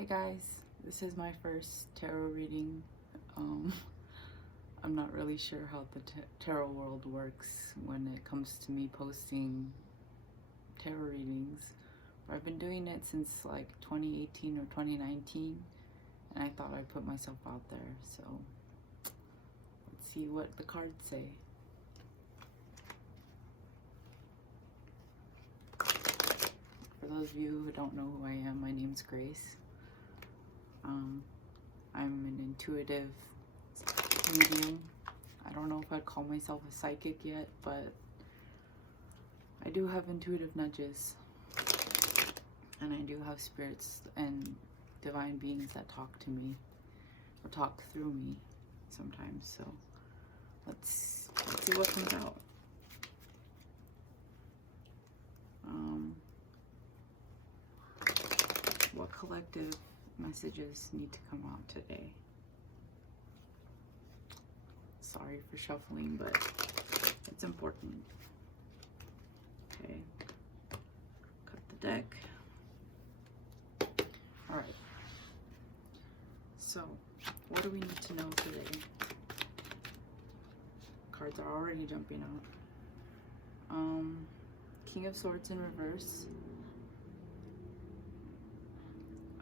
Hey guys, this is my first tarot reading. Um, I'm not really sure how the tarot world works when it comes to me posting tarot readings. But I've been doing it since like 2018 or 2019, and I thought I'd put myself out there. So let's see what the cards say. For those of you who don't know who I am, my name's Grace. I'm an intuitive medium. I don't know if I'd call myself a psychic yet, but I do have intuitive nudges. And I do have spirits and divine beings that talk to me or talk through me sometimes. So let's see what comes out. What collective messages need to come out today? Sorry for shuffling, but it's important. Okay, cut the deck. All right, so what do we need to know today? Cards are already jumping out. King of Swords in reverse.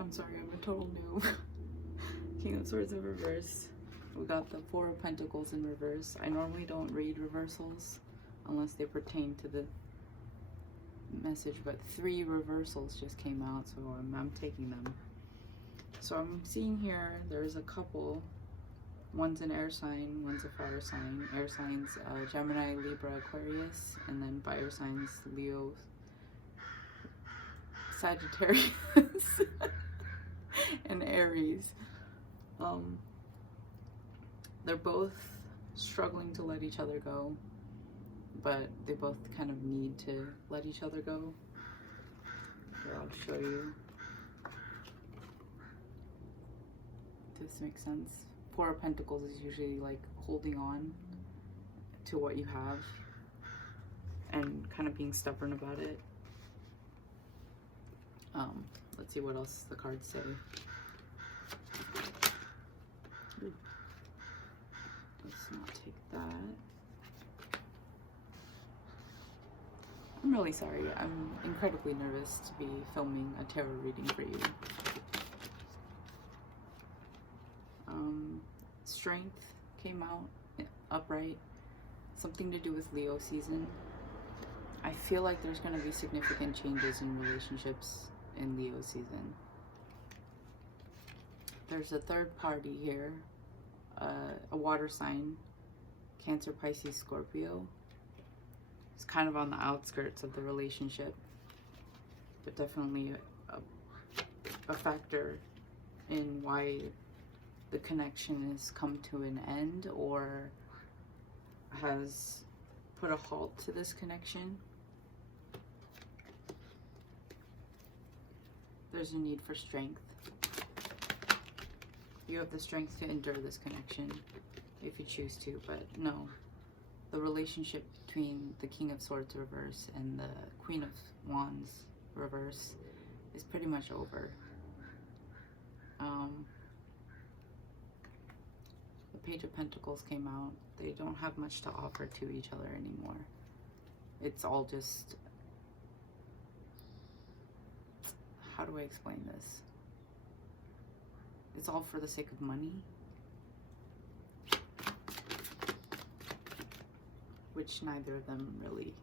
I'm sorry, I'm a total noob. King of Swords in reverse. We got the Four of Pentacles in reverse. I normally don't read reversals unless they pertain to the message, but 3 reversals just came out, so I'm taking them. So I'm seeing here there's a couple. One's an air sign, one's a fire sign. Air signs Gemini, Libra, Aquarius, and then fire signs Leo, Sagittarius, and Aries. They're both struggling to let each other go, but they both kind of need to let each other go. Here, I'll show you. This makes sense. Four of Pentacles is usually like holding on to what you have and kind of being stubborn about it. Let's see what else the cards say. Let's not take that. I'm really sorry. I'm incredibly nervous to be filming a tarot reading for you. Strength came out upright. Something to do with Leo season. I feel like there's going to be significant changes in relationships in Leo season. There's a third party here. A water sign. Cancer, Pisces, Scorpio. It's kind of on the outskirts of the relationship, but definitely a factor in why the connection has come to an end or has put a halt to this connection. There's a need for strength. You have the strength to endure this connection if you choose to, but no. The relationship between the King of Swords reverse and the Queen of Wands reverse is pretty much over. The Page of Pentacles came out. They don't have much to offer to each other anymore. It's all just... How do I explain this? It's all for the sake of money, which neither of them really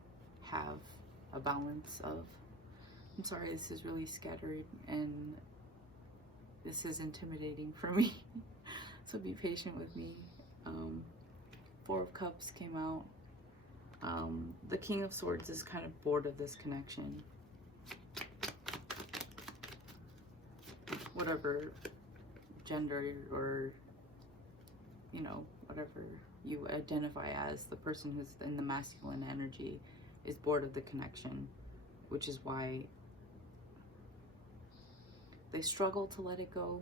have a balance of. I'm sorry, this is really scattered and this is intimidating for me. So be patient with me. Four of Cups came out. The King of Swords is kind of bored of this connection. Whatever gender or, you know, whatever you identify as, the person who's in the masculine energy is bored of the connection, which is why they struggle to let it go,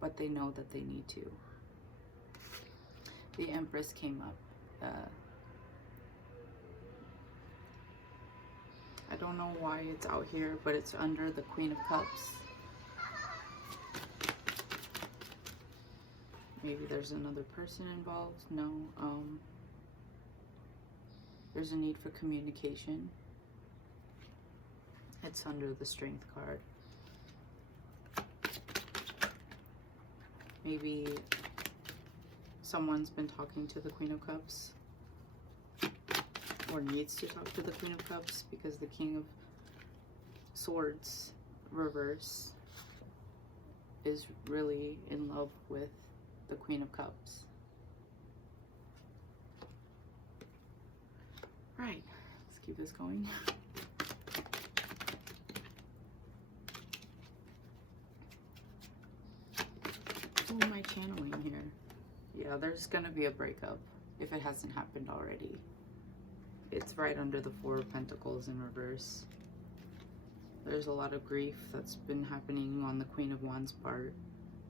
but they know that they need to. The Empress came up. I don't know why it's out here, but it's under the Queen of Cups. Maybe there's another person involved. No. There's a need for communication. It's under the Strength card. Maybe someone's been talking to the Queen of Cups, or needs to talk to the Queen of Cups, because the King of Swords reverse is really in love with the Queen of Cups. Right, let's keep this going. Who am I channeling here? Yeah, there's gonna be a breakup if it hasn't happened already. It's right under the Four of Pentacles in reverse. There's a lot of grief that's been happening on the Queen of Wands part,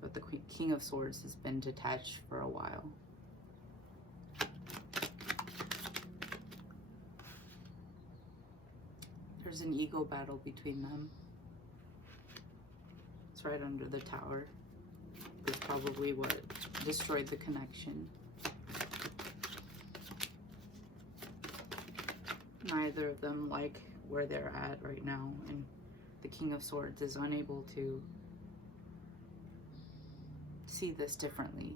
but the King of Swords has been detached for a while. There's an ego battle between them. It's right under the Tower. That's probably what destroyed the connection. Neither of them like where they're at right now, and the King of Swords is unable to see this differently.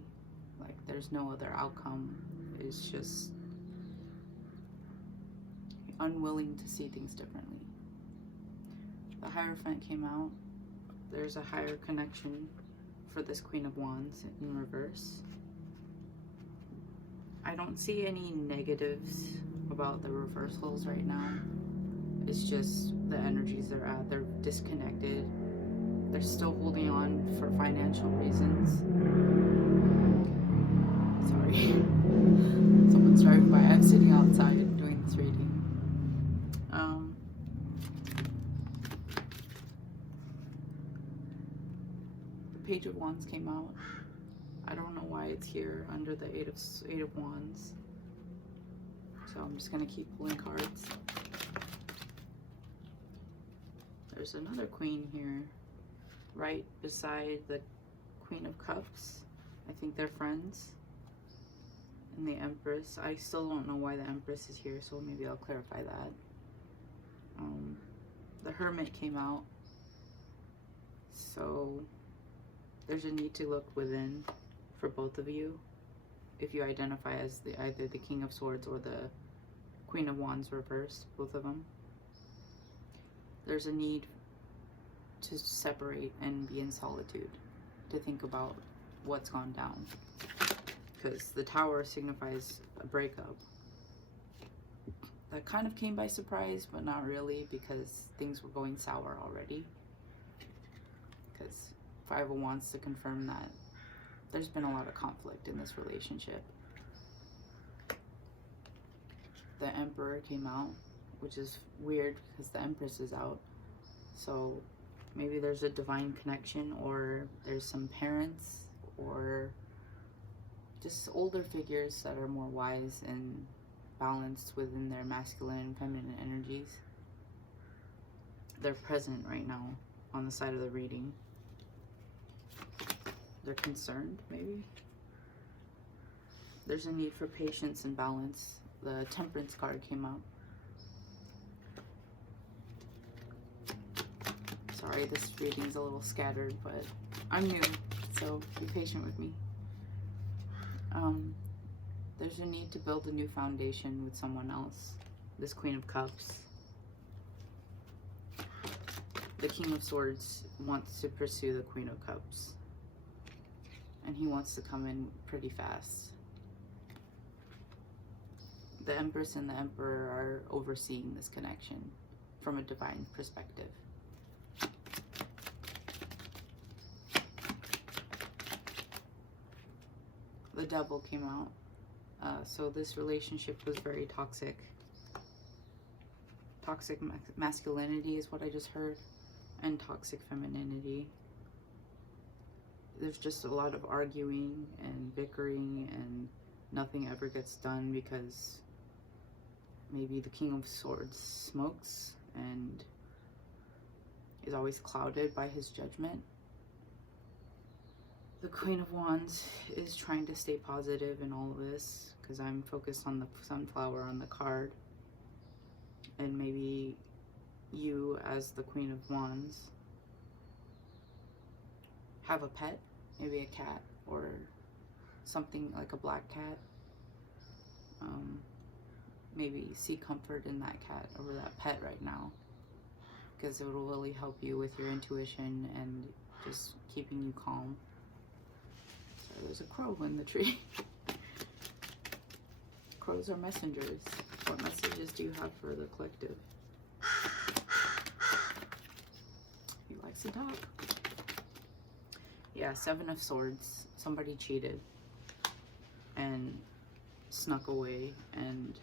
Like, there's no other outcome. It's just unwilling to see things differently. The Hierophant came out. There's a higher connection for this Queen of Wands in reverse. I don't see any negatives about the reversals right now. It's just the energies they're at. They're disconnected. They're still holding on for financial reasons. Sorry. Someone's driving by. I'm sitting outside doing this reading. The Page of Wands came out. I don't know why it's here under the Eight of Wands. So I'm just gonna keep pulling cards. There's another queen here, right beside the Queen of Cups. I think they're friends. And the Empress. I still don't know why the Empress is here, so maybe I'll clarify that. The Hermit came out. So there's a need to look within for both of you. If you identify as either the King of Swords or the Queen of Wands reversed, both of them. There's a need to separate and be in solitude, to think about what's gone down. Because the Tower signifies a breakup. That kind of came by surprise, but not really, because things were going sour already. Because Five of Wands to confirm that there's been a lot of conflict in this relationship. The Emperor came out, which is weird because the Empress is out. So maybe there's a divine connection, or there's some parents, or just older figures that are more wise and balanced within their masculine and feminine energies. They're present right now on the side of the reading. They're concerned, maybe. There's a need for patience and balance. The Temperance card came out. Sorry, this reading's a little scattered, but I'm new, so be patient with me. There's a need to build a new foundation with someone else. This Queen of Cups. The King of Swords wants to pursue the Queen of Cups. And he wants to come in pretty fast. The Empress and the Emperor are overseeing this connection from a divine perspective. The Devil came out. So this relationship was very toxic. Toxic masculinity is what I just heard. And toxic femininity. There's just a lot of arguing and bickering, and nothing ever gets done because maybe the King of Swords smokes and is always clouded by his judgment. The Queen of Wands is trying to stay positive in all of this because I'm focused on the sunflower on the card. And maybe you, as the Queen of Wands, have a pet, maybe a cat or something like a black cat. Maybe seek comfort in that cat over that pet right now, because it will really help you with your intuition and just keeping you calm. So there's a crow in the tree. Crows are messengers. What messages do you have for the collective? He likes to talk. Yeah, Seven of Swords. Somebody cheated and snuck away and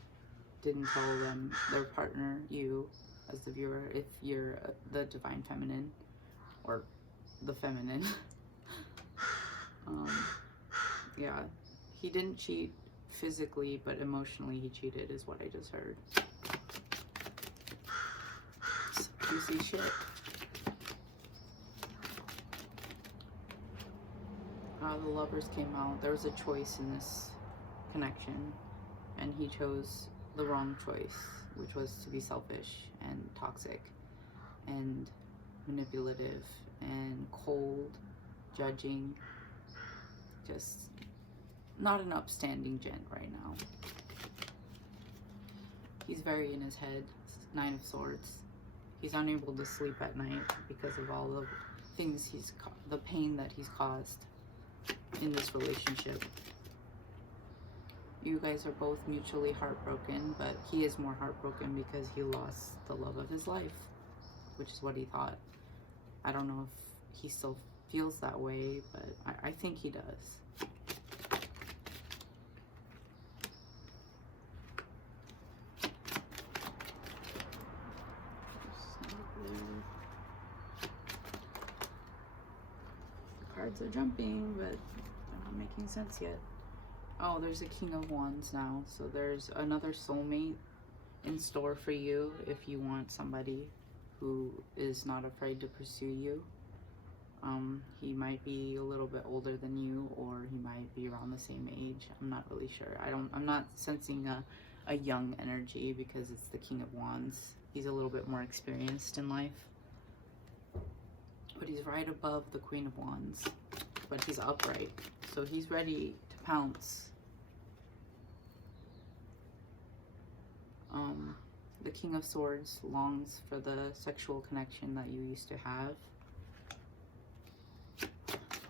didn't tell them, their partner, you as the viewer, if you're the divine feminine or the feminine. Yeah, he didn't cheat physically, but emotionally he cheated is what I just heard. Juicy shit. The Lovers came out. There was a choice in this connection, and he chose the wrong choice, which was to be selfish and toxic and manipulative and cold, judging, just not an upstanding gent right now. He's very in his head. Nine of Swords. He's unable to sleep at night because of all the things the pain that he's caused in this relationship. You guys are both mutually heartbroken, but he is more heartbroken because he lost the love of his life, which is what he thought. I don't know if he still feels that way, but I think he does. The cards are jumping, but they're not making sense yet. Oh, there's a King of Wands now. So there's another soulmate in store for you if you want somebody who is not afraid to pursue you. He might be a little bit older than you, or he might be around the same age. I'm not really sure. I'm not sensing a young energy because it's the King of Wands. He's a little bit more experienced in life. But he's right above the Queen of Wands. But he's upright. So he's ready to pounce. The King of Swords longs for the sexual connection that you used to have.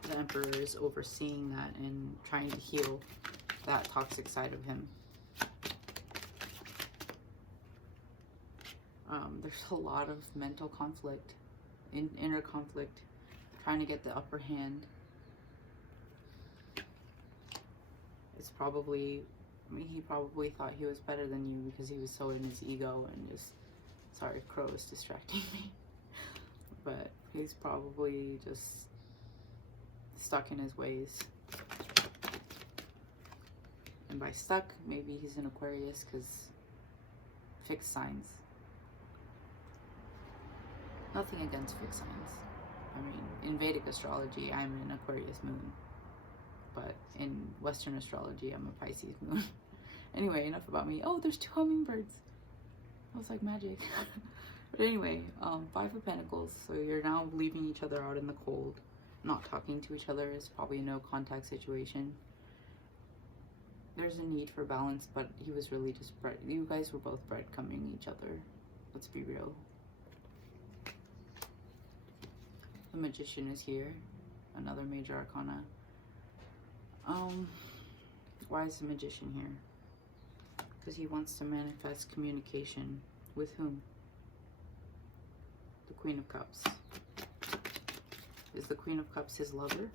The Emperor is overseeing that and trying to heal that toxic side of him. There's a lot of mental conflict, inner conflict, trying to get the upper hand. It's probably, he probably thought he was better than you because he was so in his ego and just, sorry, crow is distracting me. But he's probably just stuck in his ways. And by stuck, maybe he's an Aquarius because fixed signs. Nothing against fixed signs. I mean, in Vedic astrology, I'm an Aquarius moon. But in Western astrology, I'm a Pisces moon. Anyway, enough about me. Oh, there's 2 hummingbirds. That was like magic. But anyway, 5 of Pentacles. So you're now leaving each other out in the cold. Not talking to each other is probably a no contact situation. There's a need for balance, but he was really just you guys were both breadcrumbing each other. Let's be real. The Magician is here. Another major arcana. Why is the Magician here? Because he wants to manifest communication. With whom? The Queen of Cups. Is the Queen of Cups his lover?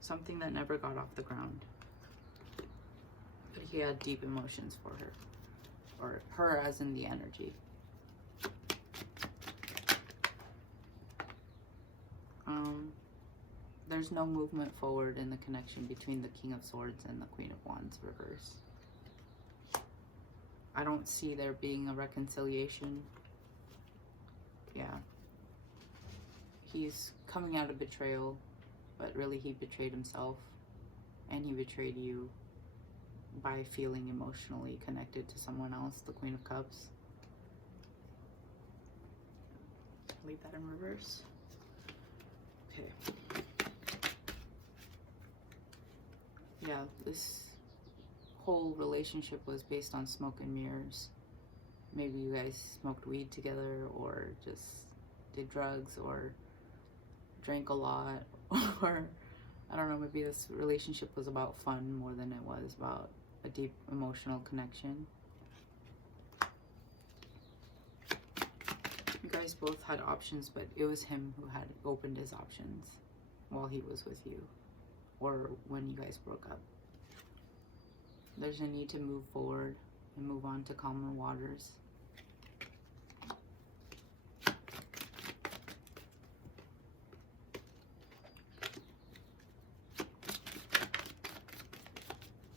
Something that never got off the ground. But he had deep emotions for her. Or her as in the energy. There's no movement forward in the connection between the King of Swords and the Queen of Wands reverse. I don't see there being a reconciliation. Yeah. he's coming out of betrayal, but really he betrayed himself, and he betrayed you by feeling emotionally connected to someone else, the Queen of Cups. Leave that in reverse. Okay. Yeah, this whole relationship was based on smoke and mirrors. Maybe you guys smoked weed together, or just did drugs, or drank a lot, or I don't know, maybe this relationship was about fun more than it was about a deep emotional connection. You guys both had options, but it was him who had opened his options while he was with you, or when you guys broke up. There's a need to move forward and move on to calmer waters.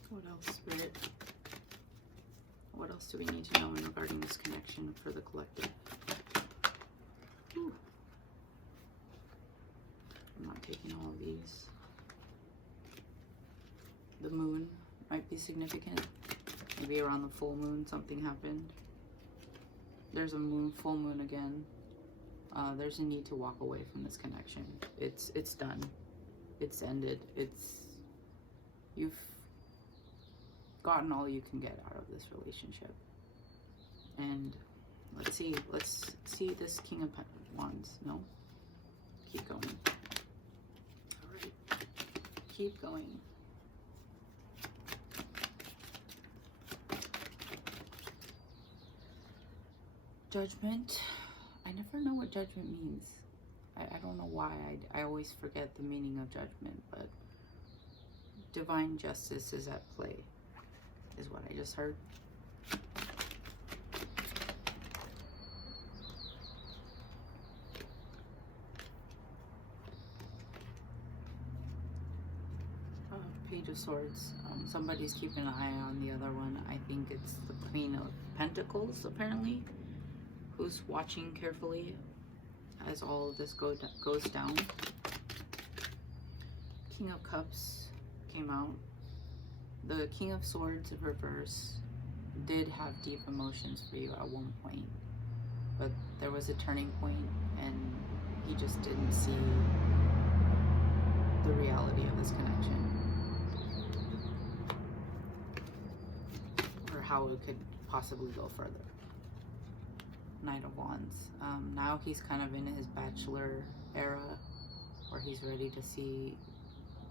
What else, Spirit? What else do we need to know regarding this connection for the collective? Ooh. I'm not taking all of these. The moon might be significant. Maybe around the full moon something happened. There's a full moon again. There's a need to walk away from this connection. It's done. It's ended. You've gotten all you can get out of this relationship. And let's see this King of Wands. No? Keep going. All right. Keep going. Judgment. I never know what judgment means. I don't know why. I always forget the meaning of judgment, but divine justice is at play, is what I just heard. Page of Swords. Somebody's keeping an eye on the other one. I think it's the Queen of Pentacles, apparently, who's watching carefully as all of this goes down. King of Cups came out. The King of Swords in reverse did have deep emotions for you at one point, but there was a turning point and he just didn't see the reality of this connection, or how it could possibly go further. Knight of Wands. Now he's kind of in his bachelor era, where he's ready to see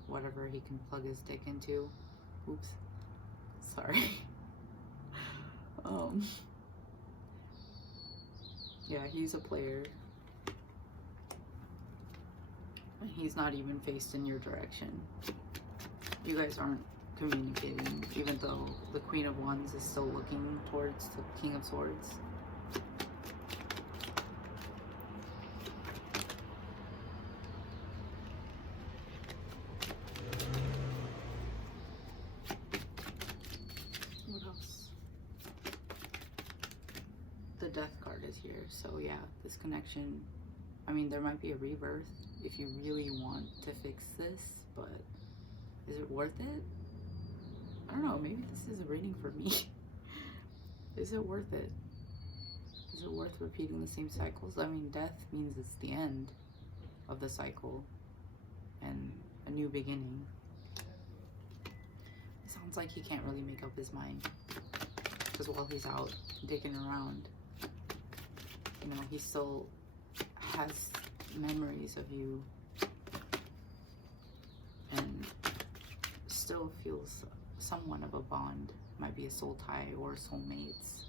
whatever he can plug his dick into. Oops, sorry. Yeah, he's a player, and he's not even faced in your direction. You guys aren't communicating, even though the Queen of Wands is still looking towards the King of Swords. What else? The Death card is here, so yeah, this connection, I mean, there might be a rebirth if you really want to fix this, but is it worth it? I don't know, maybe this is a reading for me. Is it worth it? Is it worth repeating the same cycles? I mean, death means it's the end of the cycle and a new beginning. It sounds like he can't really make up his mind, because while he's out digging around, you know, he still has memories of you and still feels somewhat of a bond. Might be a soul tie or soulmates.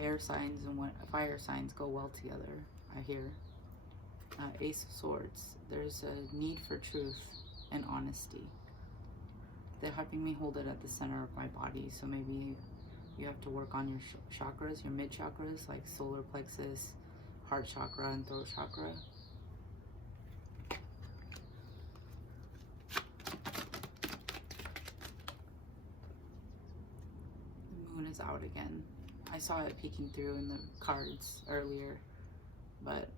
Air signs and fire signs go well together, I hear. Ace of Swords. There's a need for truth and honesty. They're helping me hold it at the center of my body, so maybe you have to work on your chakras, your mid chakras, like solar plexus, heart chakra, and throat chakra. The moon is out again. I saw it peeking through in the cards earlier, but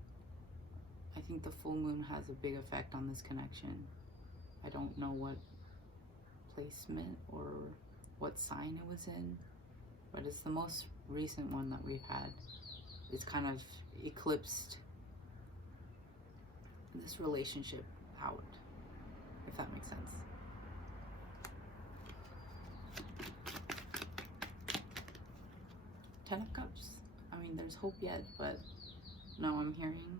think the full moon has a big effect on this connection. I don't know what placement or what sign it was in, but it's the most recent one that we've had. It's kind of eclipsed this relationship out, if that makes sense. Ten of Cups. I mean, there's hope yet, but no, I'm hearing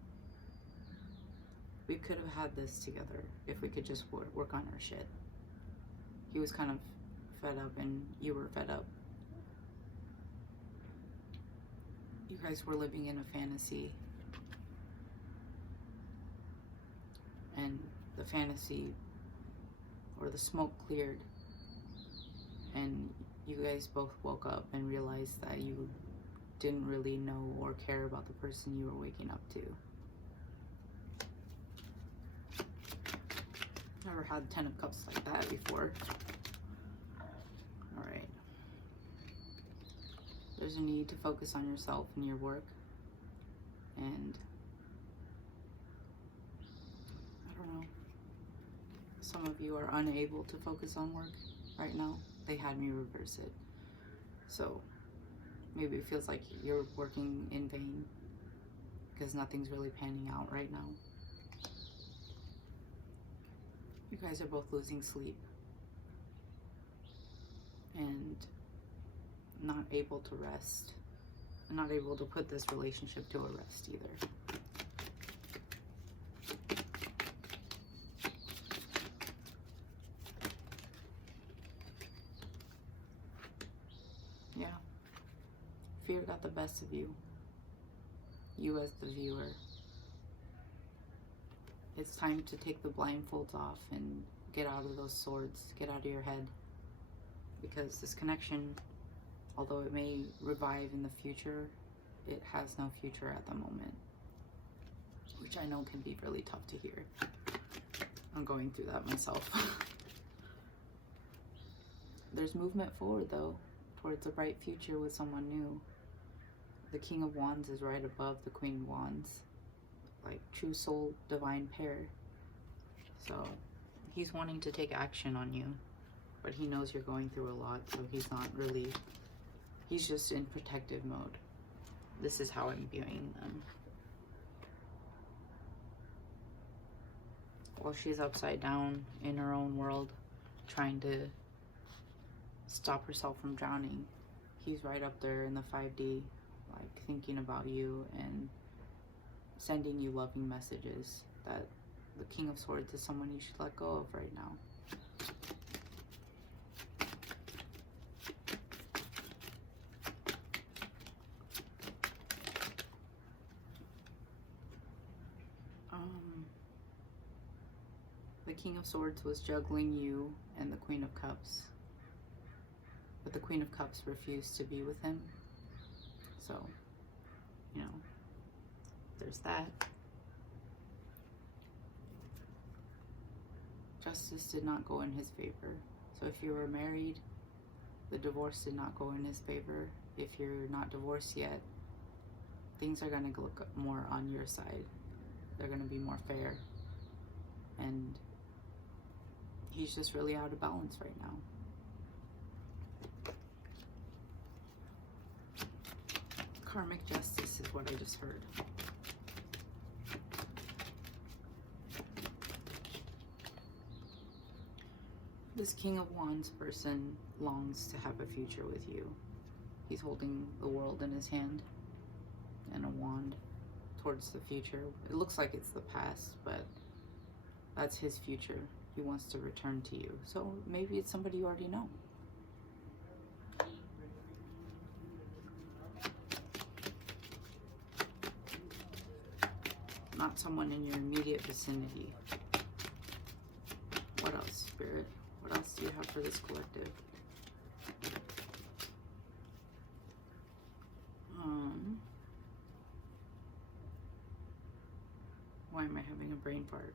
we could have had this together if we could just work on our shit. He was kind of fed up and you were fed up. You guys were living in a fantasy, and the fantasy or the smoke cleared, and you guys both woke up and realized that you didn't really know or care about the person you were waking up to. Never had 10 of Cups like that before. Alright. There's a need to focus on yourself and your work. And I don't know. Some of you are unable to focus on work right now. They had me reverse it. So maybe it feels like you're working in vain because nothing's really panning out right now. You guys are both losing sleep and not able to rest, not able to put this relationship to a rest either. Yeah. Fear got the best of you. You as the viewer. It's time to take the blindfolds off and get out of those swords, get out of your head. Because this connection, although it may revive in the future, it has no future at the moment. Which I know can be really tough to hear. I'm going through that myself. There's movement forward though, towards a bright future with someone new. The King of Wands is right above the Queen of Wands. Like true soul divine pair. So he's wanting to take action on you, but he knows you're going through a lot, so he's not really, he's just in protective mode. This is how I'm viewing them. While she's upside down in her own world, trying to stop herself from drowning, he's right up there in the 5D, like thinking about you and sending you loving messages that the King of Swords is someone you should let go of right now. The King of Swords was juggling you and the Queen of Cups, but the Queen of Cups refused to be with him. So, you know, there's that. Justice did not go in his favor. So if you were married, the divorce did not go in his favor. If you're not divorced yet, things are going to look more on your side. They're going to be more fair. And he's just really out of balance right now. Karmic justice is what I just heard. This King of Wands person longs to have a future with you. He's holding the world in his hand and a wand towards the future. It looks like it's the past, but that's his future. He wants to return to you. So maybe it's somebody you already know. Not someone in your immediate vicinity. What else, Spirit? What else do you have for this collective? Why am I having a brain fart?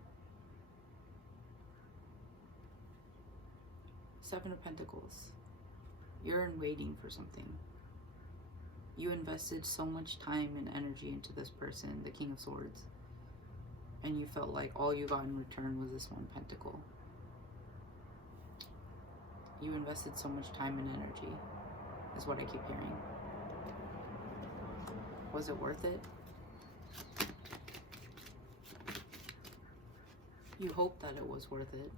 Seven of Pentacles. You're in waiting for something. You invested so much time and energy into this person, the King of Swords. and you felt like all you got in return was this one pentacle. You invested so much time and energy, is what I keep hearing. Was it worth it? You hope that it was worth it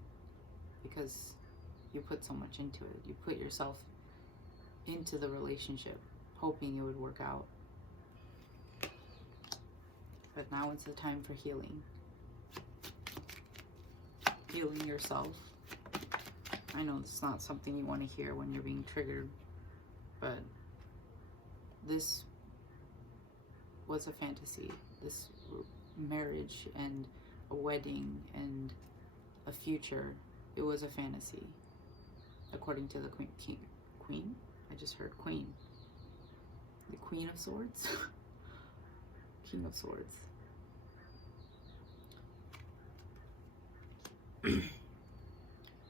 because you put so much into it. You put yourself into the relationship hoping it would work out. But now it's the time for healing. Healing yourself. I know it's not something you want to hear when you're being triggered, but this was a fantasy. This marriage and a wedding and a future, it was a fantasy. According to the queen? I just heard queen. The Queen of Swords? King of Swords.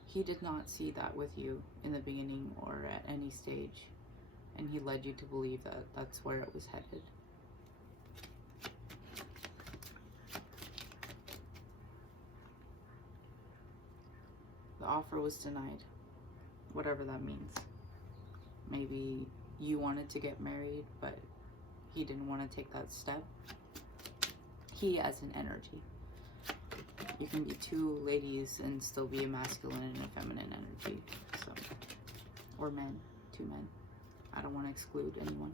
He did not see that with you in the beginning or at any stage, and he led you to believe that that's where it was headed. The offer was denied, whatever that means. Maybe you wanted to get married, but he didn't want to take that step. He as an energy. You can be two ladies and still be a masculine and a feminine energy. So, or men, two men. I don't want to exclude anyone.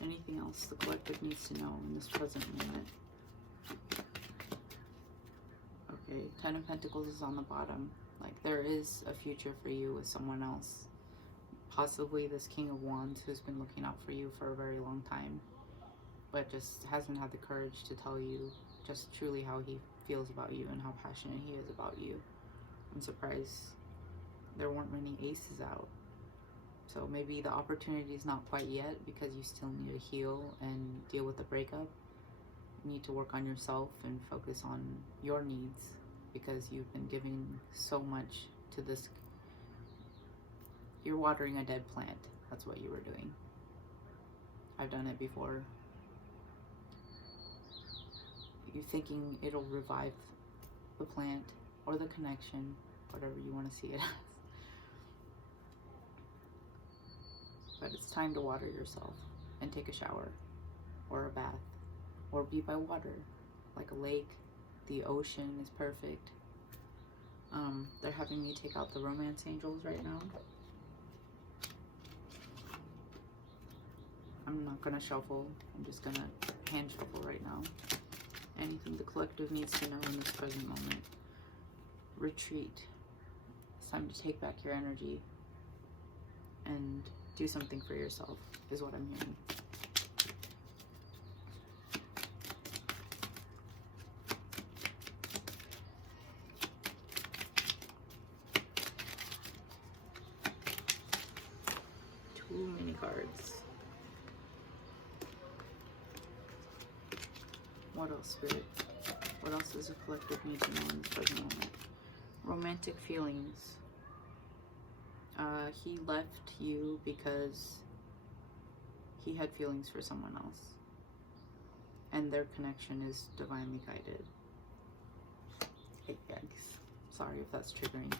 Anything else the collective needs to know in this present moment? Okay, Ten of Pentacles is on the bottom. Like, there is a future for you with someone else. Possibly this King of Wands who's been looking out for you for a very long time, but just hasn't had the courage to tell you just truly how he feels about you and how passionate he is about you. I'm surprised there weren't many aces out. So maybe the opportunity is not quite yet because you still need to heal and deal with the breakup. You need to work on yourself and focus on your needs because you've been giving so much to this. You're watering a dead plant. That's what you were doing. I've done it before. You're thinking it'll revive the plant or the connection, whatever you want to see it as. But it's time to water yourself and take a shower or a bath or be by water, like a lake. The ocean is perfect. They're having me take out the romance angels right now. I'm not gonna shuffle. I'm just gonna hand shuffle right now. Anything the collective needs to know in this present moment. Retreat. It's time to take back your energy and do something for yourself, is what I'm hearing. Too many cards. What else, Spirit? What else does a collective need to know in this present moment? Romantic feelings. He left you because he had feelings for someone else. And their connection is divinely guided. Hey, yikes. Sorry if that's triggering.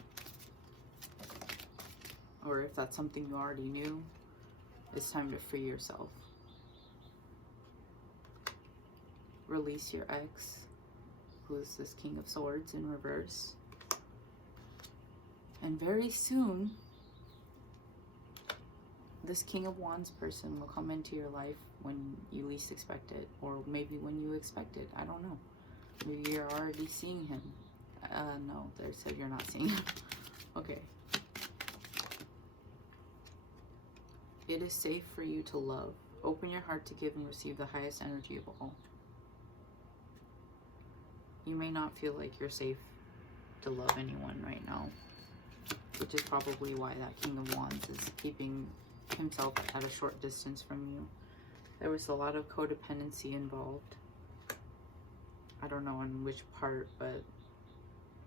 Or if that's something you already knew, it's time to free yourself. Release your ex, who is this King of Swords in reverse. And very soon, this King of Wands person will come into your life when you least expect it, or maybe when you expect it. I don't know. Maybe you're already seeing him. No, they said you're not seeing him. Okay. It is safe for you to love. Open your heart to give and receive the highest energy of all. You may not feel like you're safe to love anyone right now, which is probably why that King of Wands is keeping himself at a short distance from you. There was a lot of codependency involved. I don't know on which part, but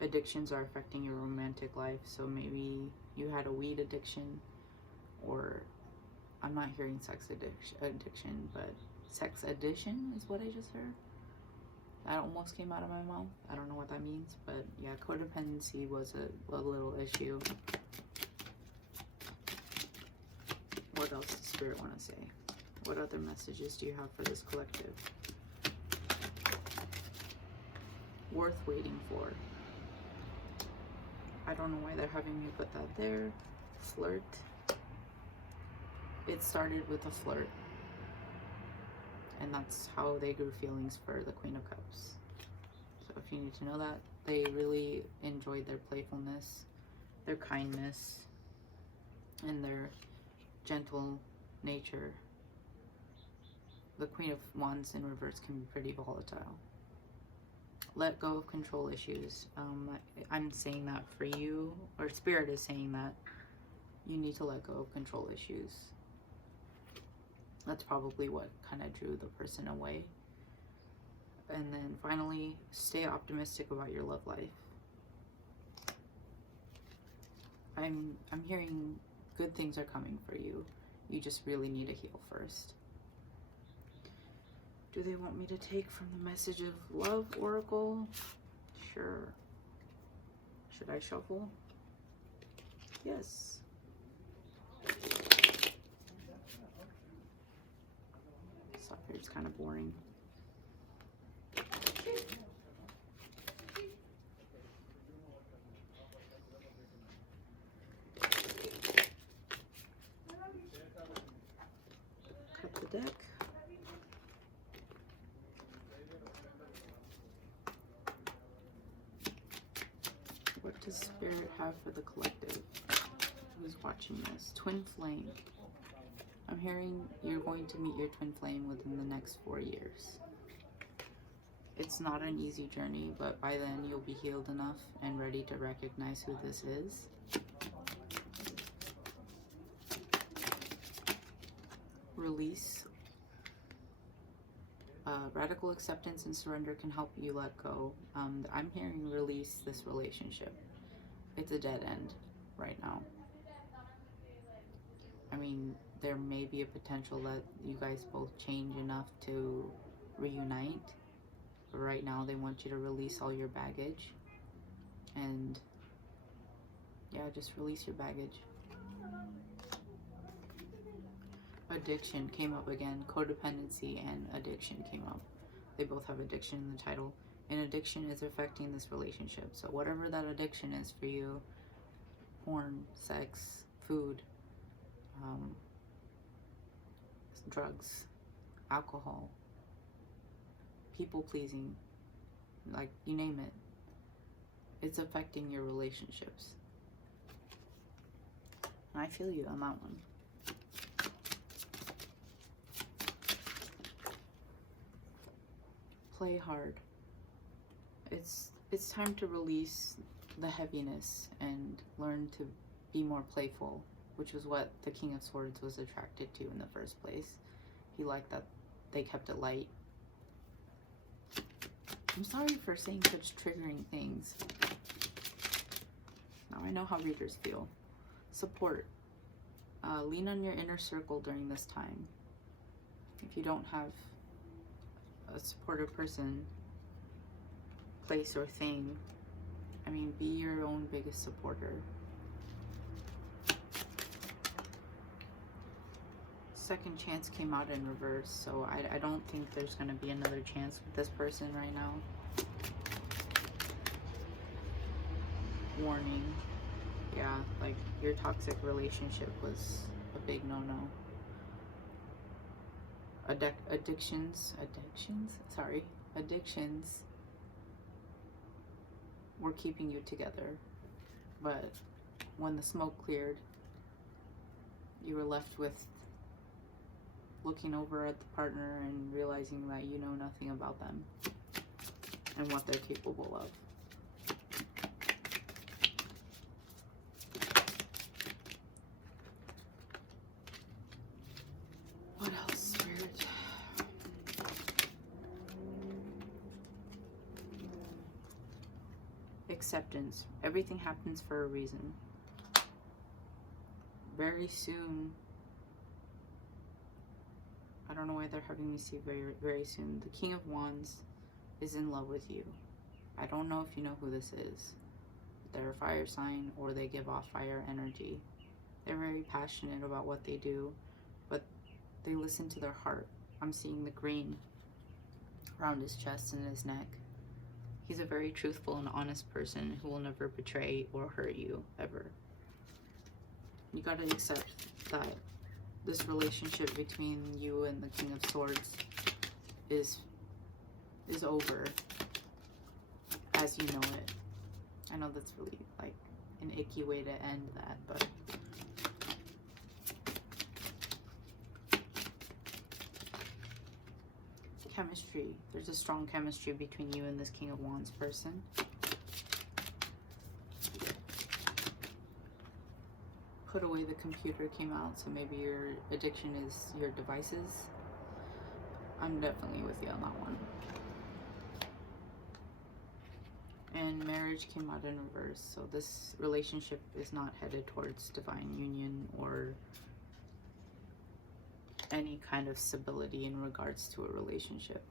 addictions are affecting your romantic life. So maybe you had a weed addiction, or I'm not hearing sex addiction, but sex addiction is what I just heard. That almost came out of my mouth. I don't know what that means, but yeah, codependency was a little issue. What else does Spirit want to say? What other messages do you have for this collective? Worth waiting for. I don't know why they're having me put that there. Flirt. It started with a flirt. And that's how they grew feelings for the Queen of Cups. So if you need to know that, they really enjoyed their playfulness, their kindness, and their gentle nature. The Queen of Wands in reverse can be pretty volatile. Let go of control issues. I'm saying that for you, or Spirit is saying that you need to let go of control issues. That's probably what kind of drew the person away. And then finally, stay optimistic about your love life. I'm hearing good things are coming for you. You just really need to heal first. Do they want me to take from the Message of Love Oracle? Sure. Should I shuffle? Yes. Sorry, it's kind of boring. Cut the deck. What does Spirit have for the collective who's watching this? Twin flame. I'm hearing you're going to meet your twin flame within the next 4 years. It's not an easy journey, but by then you'll be healed enough and ready to recognize who this is. Release. Radical acceptance and surrender can help you let go. I'm hearing release this relationship. It's a dead end right now. I mean, there may be a potential that you guys both change enough to reunite. But right now they want you to release all your baggage. And yeah, just release your baggage. Addiction came up again. Codependency and addiction came up. They both have addiction in the title. And addiction is affecting this relationship. So whatever that addiction is for you, porn, sex, food, drugs, alcohol, people pleasing, like you name it, it's affecting your relationships. And I feel you on that one. Play hard. It's time to release the heaviness and learn to be more playful, which was what the King of Swords was attracted to in the first place. He liked that they kept it light. I'm sorry for saying such triggering things. Now I know how readers feel. Support. Lean on your inner circle during this time. If you don't have a supportive person, place, or thing, I mean, be your own biggest supporter. Second chance came out in reverse, so I don't think there's going to be another chance with this person right now. Warning. Yeah, like your toxic relationship was a big no-no. Addictions were keeping you together, but when the smoke cleared, you were left with looking over at the partner and realizing that you know nothing about them and what they're capable of. What else, Spirit? Acceptance. Everything happens for a reason. Very soon. I don't know why they're having me say very, very soon. The King of Wands is in love with you. I don't know if you know who this is. They're a fire sign or they give off fire energy. They're very passionate about what they do, but they listen to their heart. I'm seeing the green around his chest and his neck. He's a very truthful and honest person who will never betray or hurt you, ever. You gotta accept that this relationship between you and the King of Swords is over as you know it. I know that's really like an icky way to end that, but chemistry. There's a strong chemistry between you and this King of Wands person. Put away the computer came out, so maybe your addiction is your devices. I'm definitely with you on that one. And marriage came out in reverse, so this relationship is not headed towards divine union or any kind of stability in regards to a relationship.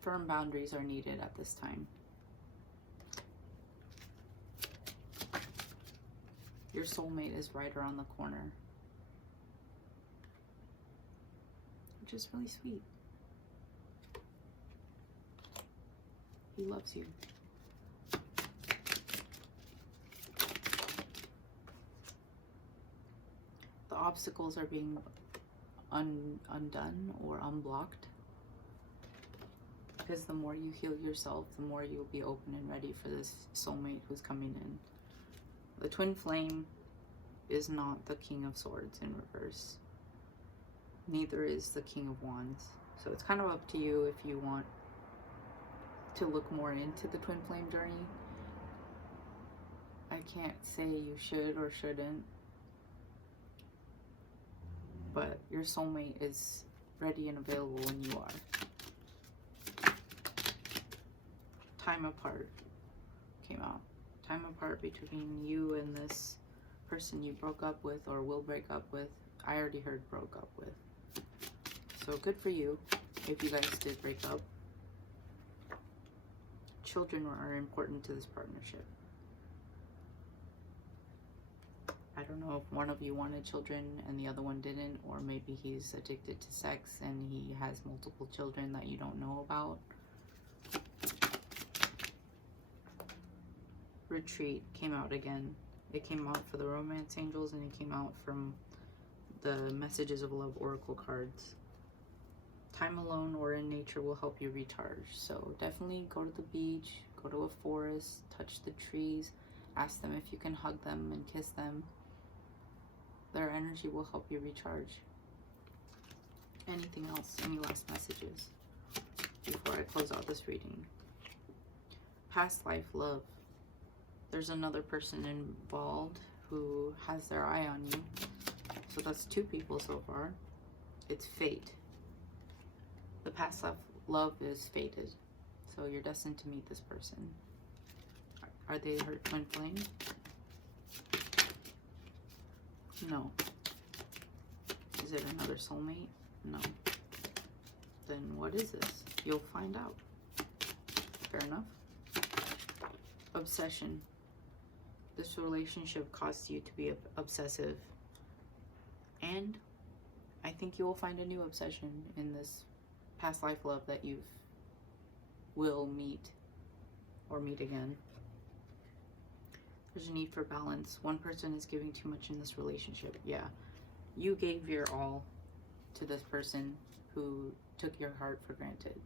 Firm boundaries are needed at this time. Your soulmate is right around the corner, which is really sweet. He loves you. The obstacles are being undone or unblocked, because the more you heal yourself, the more you'll be open and ready for this soulmate who's coming in. The twin flame is not the King of Swords in reverse. Neither is the King of Wands. So it's kind of up to you if you want to look more into the twin flame journey. I can't say you should or shouldn't, but your soulmate is ready and available when you are. Time apart came out. Time apart between you and this person you broke up with or will break up with. I already heard broke up with. So good for you if you guys did break up. Children are important to this partnership. I don't know if one of you wanted children and the other one didn't, or maybe he's addicted to sex and he has multiple children that you don't know about. Retreat came out again. It came out for the romance angels and it came out from the messages of love oracle cards. Time alone or in nature will help you recharge. So definitely go to the beach, go to a forest, touch the trees, ask them if you can hug them and kiss them. Their energy will help you recharge. Anything else? Any last messages before I close out this reading? Past life love. There's another person involved who has their eye on you. So that's 2 people so far. It's fate. The past life love is fated. So you're destined to meet this person. Are they her twin flame? No. Is it another soulmate? No. Then what is this? You'll find out. Fair enough. Obsession. This relationship caused you to be obsessive. And I think you will find a new obsession in this past life love that you will meet or meet again. There's a need for balance. One person is giving too much in this relationship. Yeah. You gave your all to this person who took your heart for granted.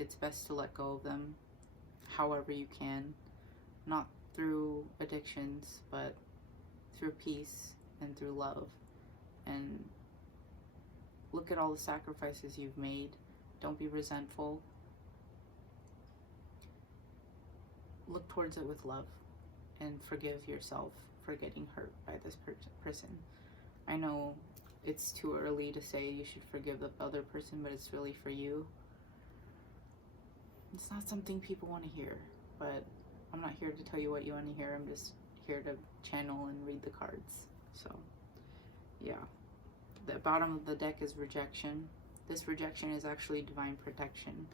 It's best to let go of them however you can. Not through addictions, but through peace and through love. And look at all the sacrifices you've made. Don't be resentful. Look towards it with love and forgive yourself for getting hurt by this person. I know it's too early to say you should forgive the other person, but it's really for you. It's not something people want to hear, but I'm not here to tell you what you want to hear. I'm just here to channel and read the cards. So, yeah. The bottom of the deck is rejection. This rejection is actually divine protection.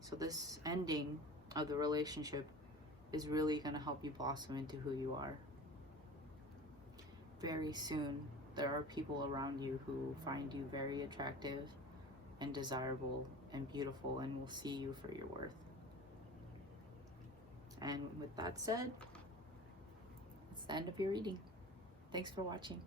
So this ending of the relationship is really going to help you blossom into who you are. Very soon, there are people around you who find you very attractive and desirable and beautiful and will see you for your worth. And with that said, it's the end of your reading. Thanks for watching.